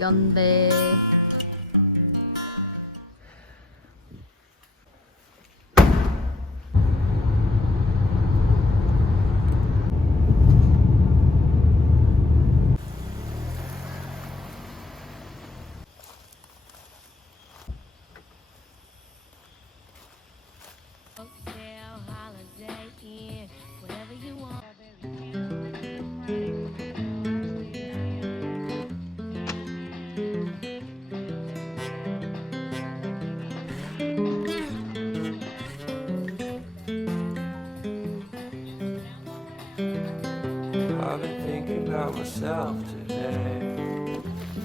연대. I've been thinking about myself today,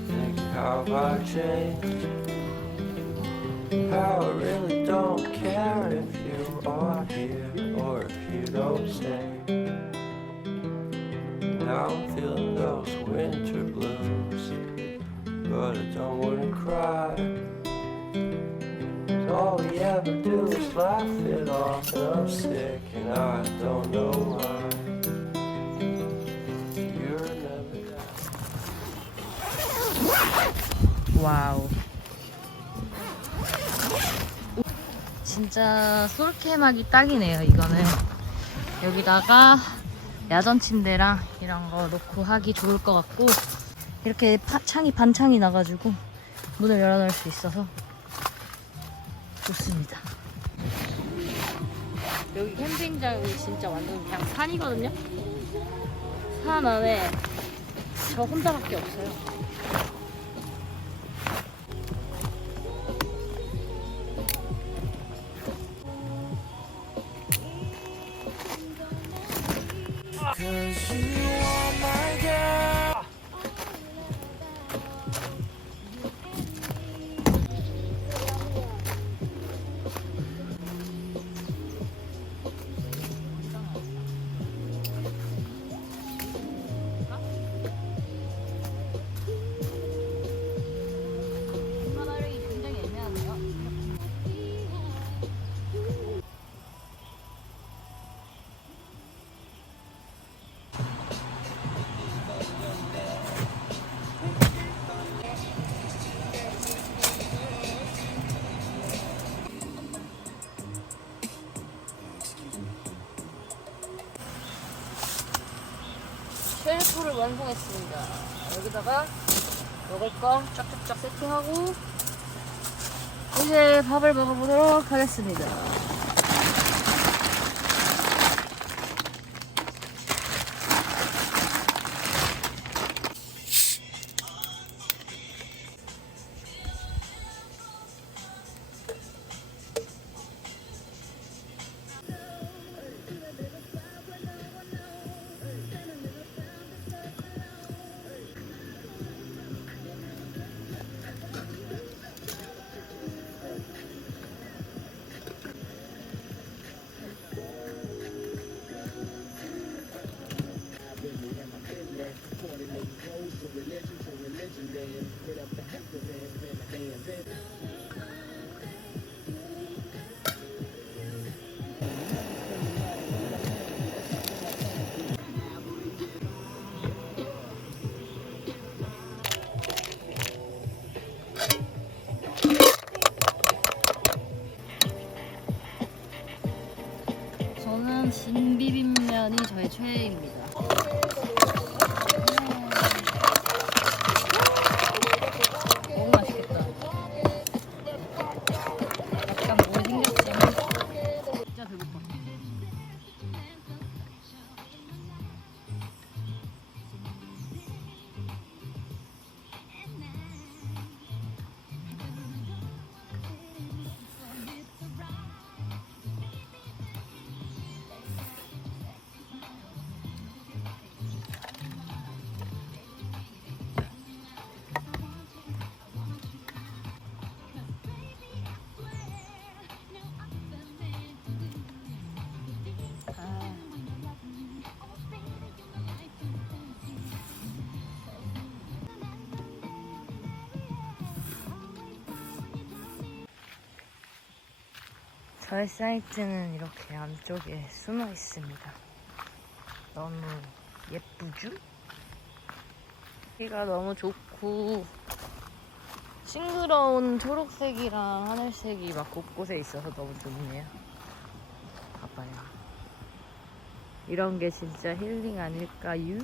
thinking how I changed, how I really don't care if you are here or if you don't stay. Now I'm feeling those winter blues, but I don't wanna cry. All we ever do is laugh it off, and I'm sick and I don't know why. 와우. 진짜 솔케막이 딱이네요, 이거는. 여기다가 야전 침대랑 이런 거 놓고 하기 좋을 것 같고, 이렇게 창이 반창이 나가지고 문을 열어놓을 수 있어서 좋습니다. 여기 캠핑장이 진짜 완전 그냥 산이거든요? 산 안에 저 혼자밖에 없어요. 쉘터를 완성했습니다. 여기다가 먹을 거 쫙쫙쫙 세팅하고 이제 밥을 먹어보도록 하겠습니다. 저는 진비빔면이 저의 최애입니다. 너무 맛있겠다. 약간 몸에 생겼지만 진짜 배고파. 저의 사이트는 이렇게 안쪽에 숨어 있습니다. 너무 예쁘죠? 여기가 너무 좋고 싱그러운 초록색이랑 하늘색이 막 곳곳에 있어서 너무 좋네요. 봐봐요. 이런 게 진짜 힐링 아닐까요?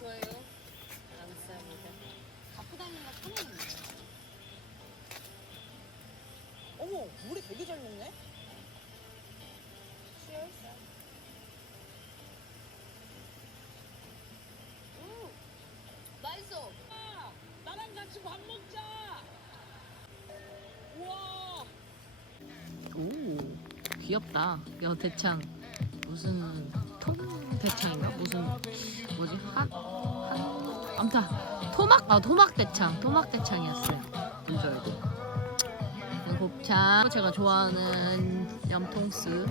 좋아요. 감사합니다. 갖고 다니는 거 편하네. 어머, 물이 되게 잘 녹네? 맛있어. 나랑 같이 밥 먹자! 우와! 오, 귀엽다. 야, 대창. 무슨 통 대창인가? 무슨 뭐지? 아무튼 토막 대창. 토막 대창이었어요. 뭔 줄 알고. 곱창. 제가 좋아하는 염통스.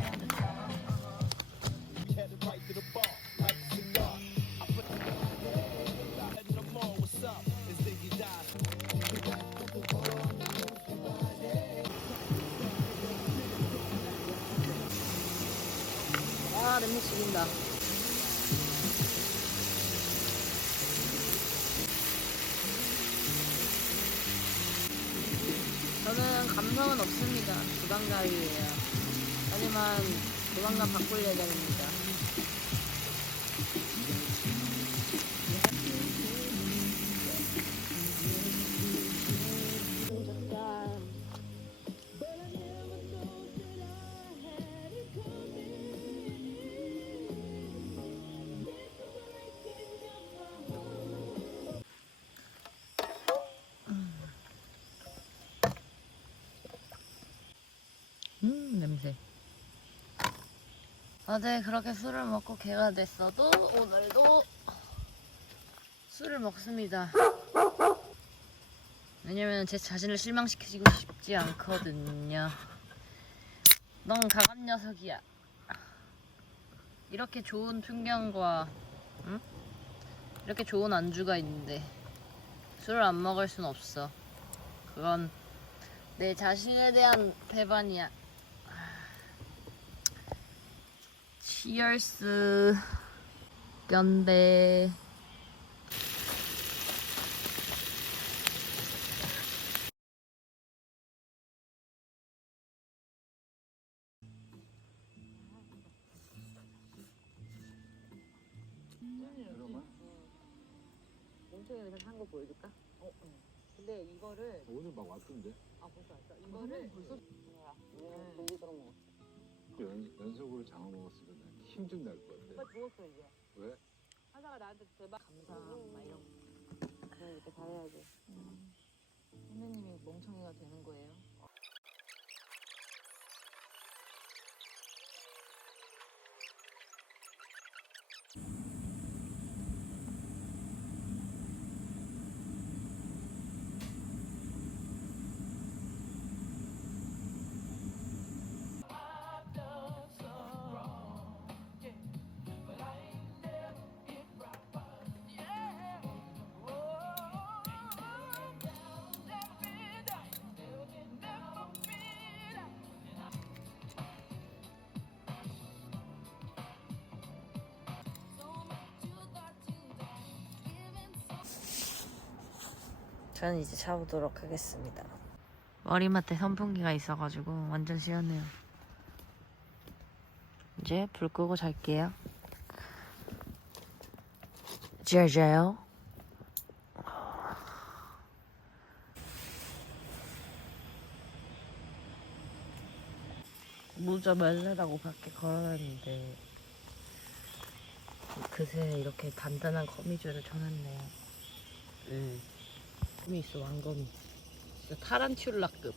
아, 냄새 죽인다. 저는 감성은 없습니다. 주방가위예요. 하지만 조만간 바꿀 예정입니다. 냄새. 어제 그렇게 술을 먹고 개가 됐어도 오늘도 술을 먹습니다. 왜냐면 제 자신을 실망시키고 싶지 않거든요. 넌 강한 녀석이야. 이렇게 좋은 풍경과 이렇게 좋은 안주가 있는데 술을 안 먹을 순 없어. 그건 내 자신에 대한 배반이야. 치얼스. 건배. 몽청이가 산거 보여줄까? 근데 이거를 오늘 막 왔던데. 아 벌써 왔어? 이거를 벌써 돌리도록 먹었어. 연속으로 장어 먹었으면 힘 좀 날 것 같아. 오빠 죽었어 이제. 왜? 하다가 나한테 대박 감사 막 이런 거. 그래 이렇게 잘해야지. 선배님이 멍청이가 되는 거예요. 저는 이제 자보도록 하겠습니다. 머리맡에 선풍기가 있어가지고 완전 시원해요. 이제 불 끄고 잘게요. 잘 자요. 모자 말라라고 밖에 걸어놨는데 그새 이렇게 단단한 거미줄을 쳐놨네요. 거미 있어, 왕거미. 진짜 타란툴라급.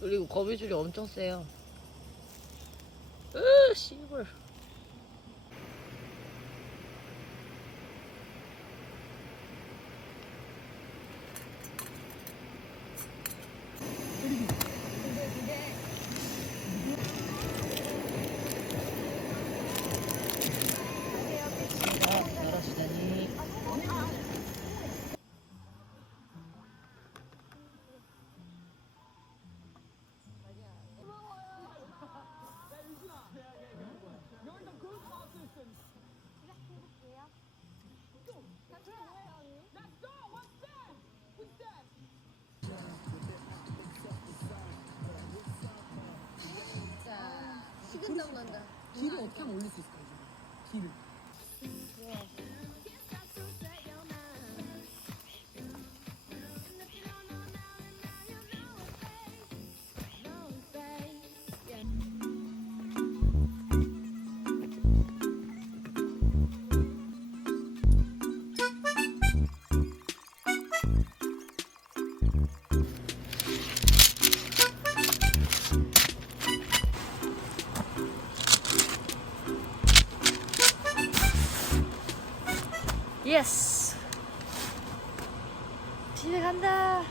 그리고 거미줄이 엄청 세요. 씨발. 끝나고 난다. 길을 어떻게 하면 올릴 수 있을까 지금? 길을. 예스! 집에 간다.